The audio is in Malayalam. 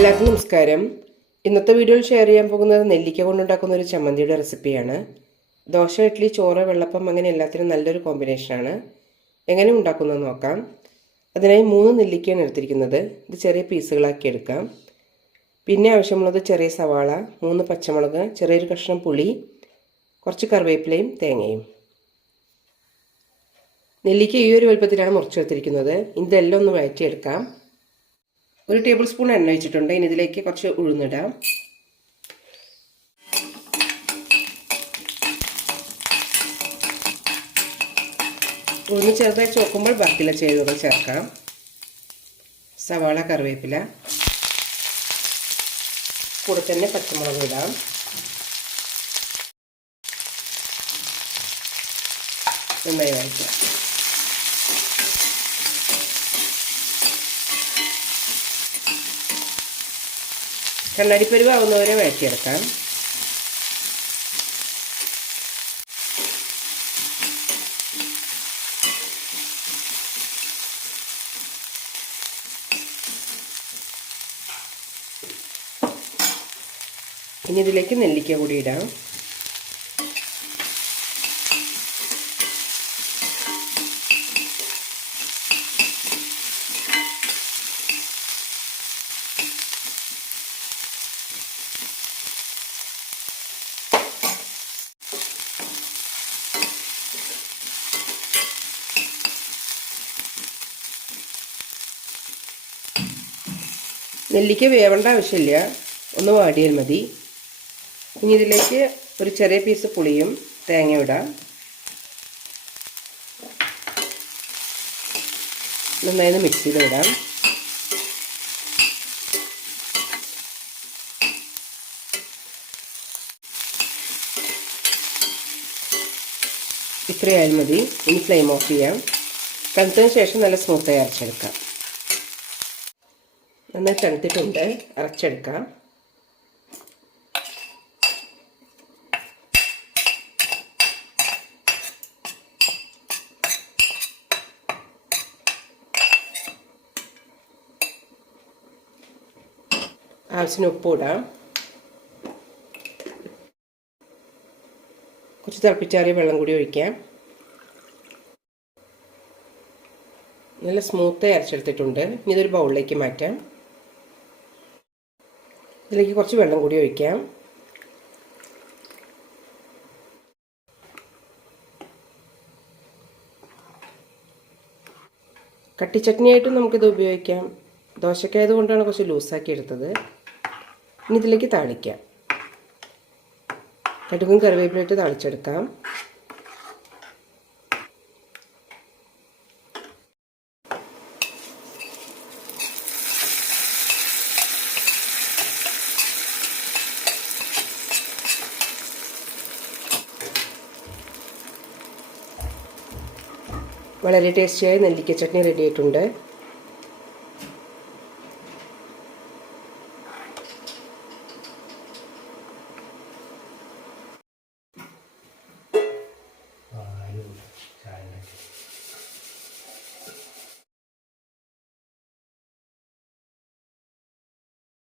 എല്ലാവർക്കും നമസ്കാരം. ഇന്നത്തെ വീഡിയോയിൽ ഷെയർ ചെയ്യാൻ പോകുന്നത് നെല്ലിക്ക കൊണ്ടുണ്ടാക്കുന്ന ഒരു ചമ്മന്തിയുടെ റെസിപ്പിയാണ്. ദോശ, ഇഡ്ഡലി, ചോറ്, വെള്ളപ്പം അങ്ങനെ എല്ലാത്തിനും നല്ലൊരു കോമ്പിനേഷനാണ്. എങ്ങനെ ഉണ്ടാക്കുന്നത് നോക്കാം. അതിനായി 3 നെല്ലിക്കയാണ് എടുത്തിരിക്കുന്നത്. ഇത് ചെറിയ പീസുകളാക്കി എടുക്കാം. പിന്നെ ആവശ്യമുള്ളത് ചെറിയ സവാള, 3 പച്ചമുളക്, ചെറിയൊരു കഷ്ണം പുളി, കുറച്ച് കറിവേപ്പിലയും തേങ്ങയും. നെല്ലിക്ക ഈ ഒരു വലുപ്പത്തിലാണ് മുറിച്ചെടുത്തിരിക്കുന്നത്. ഇതെല്ലാം ഒന്ന് വഴറ്റിയെടുക്കാം. 1 ടേബിൾ സ്പൂൺ എണ്ണ ഒഴിച്ചിട്ടുണ്ട്. ഇനി ഇതിലേക്ക് കുറച്ച് ഉഴുന്നിടാം. ഉഴുന്ന് ചെറുതായി ചോക്കുമ്പോൾ ബാക്കിയുള്ള ചേരുവകൾ ചേർക്കാം. സവാള, കറിവേപ്പില, കൂടെ തന്നെ പച്ചമുളക് ഇടാം. നന്നായി വഴറ്റാം. കണ്ണാടിപ്പരുവാവുന്നവരെ വഴറ്റിയെടുക്കാം. ഇനി ഇതിലേക്ക് നെല്ലിക്ക കൂടി ഇടാം. നെല്ലിക്ക വേവേണ്ട ആവശ്യമില്ല, ഒന്ന് വാടിയാൽ മതി. ഇനി ഇതിലേക്ക് ഒരു ചെറിയ പീസ് പുളിയും തേങ്ങയും ഇടാം. നന്നായി മിക്സ് ചെയ്ത് ഇടാം. ഇത്രയായാൽ മതി. ഇനി ഫ്ലെയിം ഓഫ് ചെയ്യാം. തണുത്തതിന് ശേഷം നല്ല സ്മൂത്തായി അരച്ചെടുക്കാം. നന്നായി തണുത്തിട്ടുണ്ട്, അരച്ചെടുക്കാം. ആവശ്യത്തിന് ഉപ്പ് ഇടാം. കുറച്ച് തിളപ്പിച്ചാറിയ വെള്ളം കൂടി ഒഴിക്കാം. നല്ല സ്മൂത്തായി അരച്ചെടുത്തിട്ടുണ്ട്. ഇനി ഇതൊരു ബൗളിലേക്ക് മാറ്റാം. ഇതിലേക്ക് കുറച്ച് വെള്ളം കൂടി ഒഴിക്കാം. കട്ടിച്ചട്നിയായിട്ടും നമുക്കിത് ഉപയോഗിക്കാം. ദോശക്കായതുകൊണ്ടാണ് കുറച്ച് ലൂസാക്കി എടുത്തത്. ഇനി ഇതിലേക്ക് താളിക്കാം. കടുകും കറിവേപ്പിലയിട്ട് താളിച്ചെടുക്കാം. വളരെ ടേസ്റ്റിയായ നെല്ലിക്ക ചട്നി റെഡി ആയിട്ടുണ്ട്.